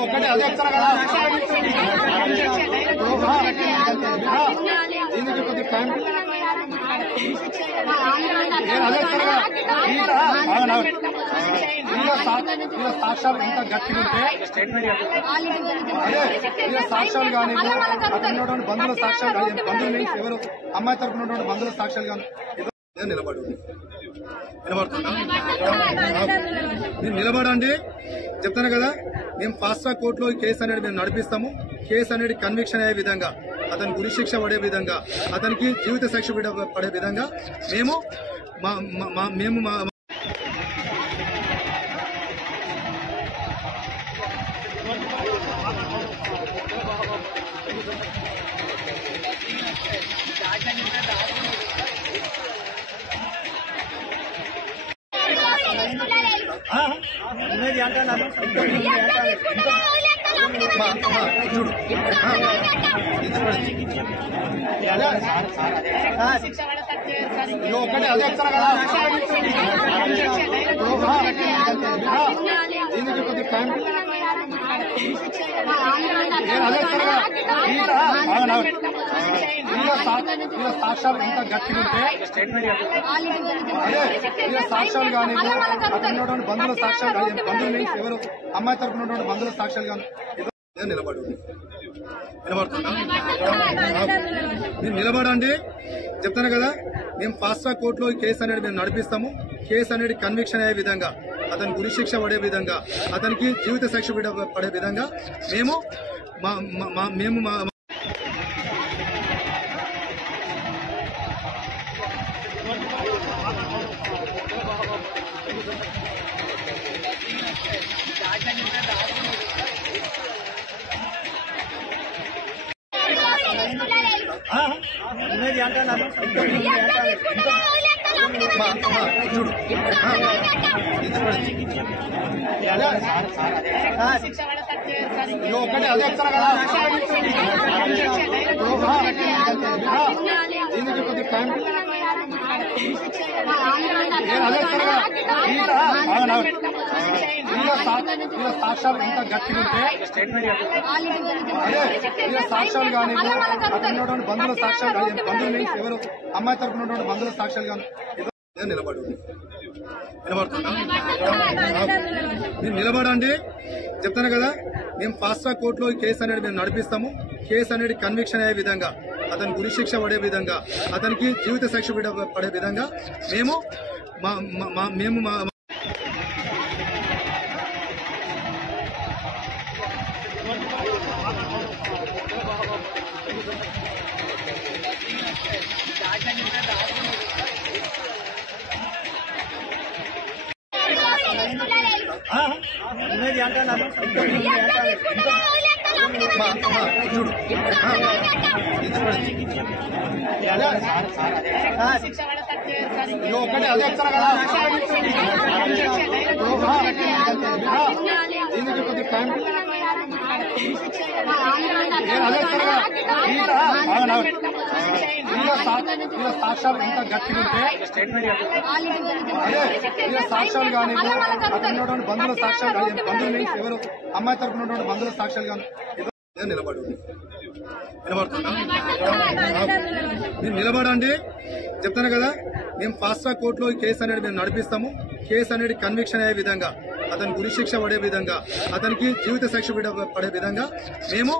ఒకటి అదే చెప్తారా కదా దీనికి కొద్ది టైం సాక్ష్యాలు ఎంత గట్టిగా ఉంటే అదే సాక్ష్యాలు కానీ ఉన్నటువంటి బంధువుల సాక్ష్యాలు కానీ బంధువులు మీన్స్ ఎవరు అమ్మాయి తరపున ఉన్నటువంటి బంధువుల సాక్ష్యాలు కానీ నిలబడుతుందా మీరు నిలబడండి చెప్తాను కదా మేము ఫాస్ట్ ట్రాక్ కోర్టులో ఈ కేసు అనేది మేము నడిపిస్తాము. కేసు అనేది కన్విక్షన్ అయ్యే విధంగా, అతనికి ఉరి శిక్ష పడే విధంగా, అతనికి జీవిత శిక్ష పడే విధంగా మేము చూడు ఒకటి అదే చెప్తారా కదా దీనికి కొద్ది టైం అదే చెప్తారా సాక్ష్యాలు ఎంత గట్టిగా ఉంటే అదే సాక్ష్యాలు కానీ ఉన్నటువంటి బంధువుల సాక్ష్యాలు కానీ బంధువులు మీన్స్ ఎవరు అమ్మాయి తరపున ఉన్నటువంటి బంధువుల సాక్ష్యాలు కానీ నిలబడుతుందా మీరు నిలబడండి చెప్తాను కదా మేము ఫాస్ట్ ట్రాక్ కోర్టులో ఈ కేసు అనేది మేము నడిపిస్తాము. కేసు అనేది కన్విక్షన్ అయ్యే విధంగా, అతనికి ఉరి శిక్ష పడే విధంగా, అతనికి జీవిత శిక్ష పడే విధంగా మేము చూడు ఒకటి అదే చెప్తారా కదా దీనికి కొద్ది టైం అదే చెప్తారా సాక్ష్యాలు ఎంత గట్టిగా ఉంటే అదే సాక్ష్యాలు కానీ ఉన్నటువంటి బంధువుల సాక్ష్యాలు కానీ బంధువులు మీన్స్ ఎవరు అమ్మాయి తరపున ఉన్నటువంటి బంధువుల సాక్ష్యాలు కానీ నిలబడుతుందా మీరు నిలబడండి చెప్తాను కదా మేము ఫాస్ట్ ట్రాక్ కోర్టులో ఈ కేసు అనేది మేము నడిపిస్తాము. కేసు అనేది కన్విక్షన్ అయ్యే విధంగా, అతనికి ఉరి శిక్ష పడే విధంగా, అతనికి జీవిత శిక్ష పడే విధంగా మేము చూడు ఒకటి అదే చెప్తారా కదా దీనికి కొద్ది టైం అదే చెప్తారా సాక్ష్యాలు ఎంత గట్టిగా ఉంటే అదే సాక్ష్యాలు కానీ ఉన్నటువంటి బంధువుల సాక్ష్యాలు కానీ బంధువులు మీన్స్ ఎవరు అమ్మాయి తరపున ఉన్నటువంటి బంధువుల సాక్ష్యాలు కానీ నిలబడుతుందా మీరు నిలబడండి చెప్తాను కదా మేము ఫాస్ట్ ట్రాక్ కోర్టులో ఈ కేసు అనేది మేము నడిపిస్తాము. కేసు అనేది కన్విక్షన్ అయ్యే విధంగా, అతనికి ఉరి శిక్ష పడే విధంగా, అతనికి జీవిత శిక్ష పడే విధంగా మేము